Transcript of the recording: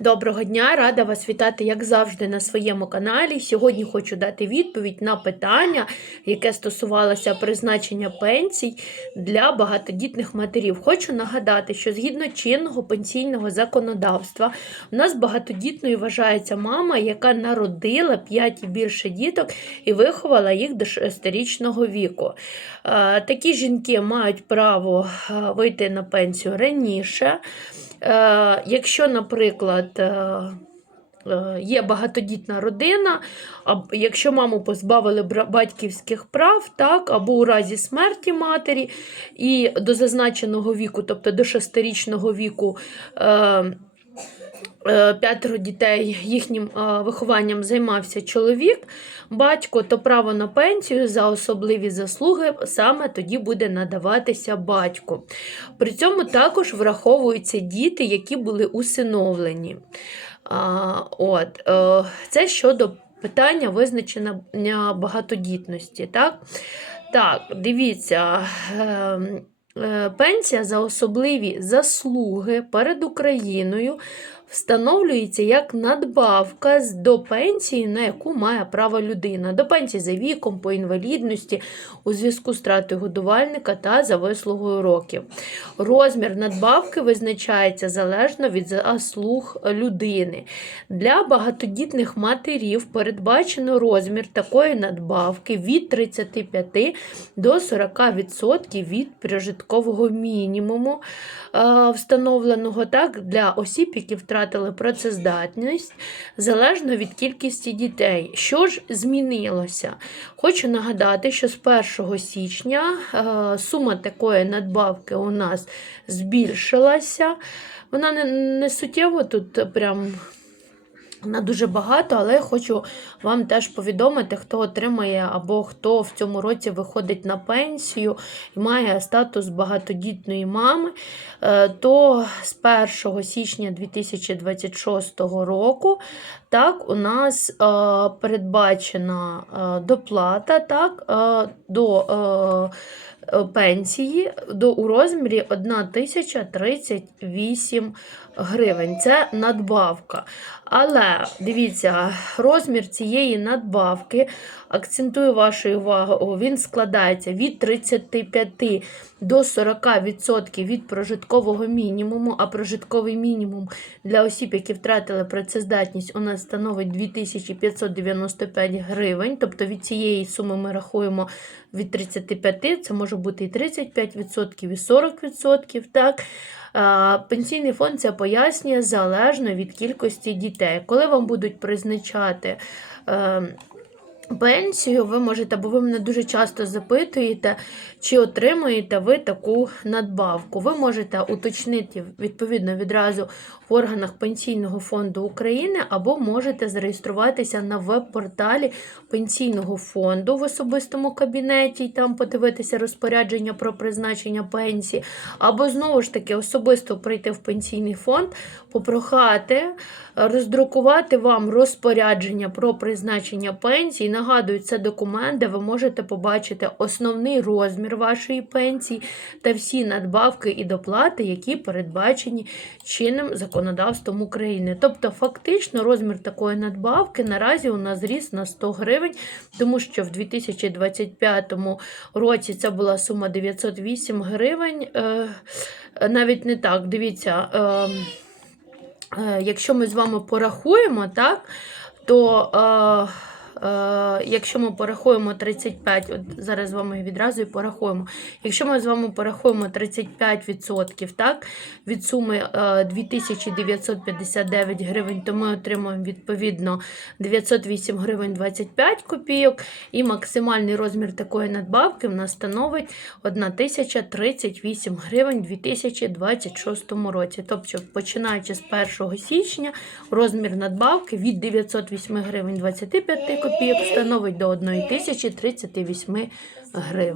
Доброго дня, рада вас вітати, як завжди, на своєму каналі. Сьогодні хочу дати відповідь на питання, яке стосувалося призначення пенсій для багатодітних матерів. Хочу нагадати, що згідно чинного пенсійного законодавства, у нас багатодітною вважається мама, яка народила 5 і більше діток і виховала їх до 6-річного віку. Е, Такі жінки мають право е, вийти на пенсію раніше. Е, Якщо, наприклад, е, е, є багатодітна родина, якщо маму позбавили батьківських прав, так, або у разі смерті матері, і до зазначеного віку, тобто до шестирічного віку, е, п'ятеро дітей їхнім е, вихованням займався чоловік, батько, то право на пенсію за особливі заслуги саме тоді буде надаватися батьку. При цьому також враховуються діти, які були усиновлені. От, е, це щодо питання визначення багатодітності. Так, так дивіться. Е, Пенсія за особливі заслуги перед Україною встановлюється як надбавка до пенсії, на яку має право людина, до пенсії за віком, по інвалідності, у зв'язку з втратою годувальника та за вислугою років. Розмір надбавки визначається залежно від заслуг людини. Для багатодітних матерів передбачено розмір такої надбавки від 35 до 40% від прожиткового мінімуму, е, встановленого так для осіб, які втратили працездатність, залежно від кількості дітей. Що ж змінилося? Хочу нагадати, що з 1 січня е, сума такої надбавки у нас збільшилася. Вона не суттєво тут прям на дуже багато, але я хочу вам теж повідомити, хто отримає або хто в цьому році виходить на пенсію і має статус багатодітної мами, е, то з 1 січня 2026 року так, у нас е, передбачена е, доплата так, е, до пенсії до, у розмірі 1038 гривень. Це надбавка. Але дивіться, розмір цієї надбавки, акцентую вашу увагу, він складається від 35 до 40% від прожиткового мінімуму, а прожитковий мінімум для осіб, які втратили працездатність, у нас становить 2595 гривень. Тобто від цієї суми ми рахуємо від 35, це може бути і 35%, і 40%. Так? Пенсійний фонд це пояснює залежно від кількості дітей. Коли вам будуть призначати е, пенсію, ви можете, бо ви мене дуже часто запитуєте, чи отримуєте ви таку надбавку. Ви можете уточнити відповідно відразу в органах Пенсійного фонду України або можете зареєструватися на веб-порталі Пенсійного фонду в особистому кабінеті і там подивитися розпорядження про призначення пенсії, або знову ж таки особисто прийти в пенсійний фонд, попрохати, роздрукувати вам розпорядження про призначення пенсії. Нагадую, це документ, де ви можете побачити основний розмір вашої пенсії та всі надбавки і доплати, які передбачені чинним законодавством України. Тобто, фактично, розмір такої надбавки наразі у нас зріс на 100 гривень, тому що в 2025 році це була сума 908 гривень. Е, навіть не так, дивіться. Е, Е, Якщо ми з вами порахуємо, так, то якщо ми порахуємо 35, от зараз з вами відразу і порахуємо. Якщо ми з вами порахуємо 35% так, від суми е, 2959 гривень, то ми отримуємо відповідно 908 гривень 25 копійок. І максимальний розмір такої надбавки в нас становить 1038 гривень у 2026 році. Тобто, починаючи з 1 січня, розмір надбавки від 908 гривень 25 копійок становить до 1038 гривень.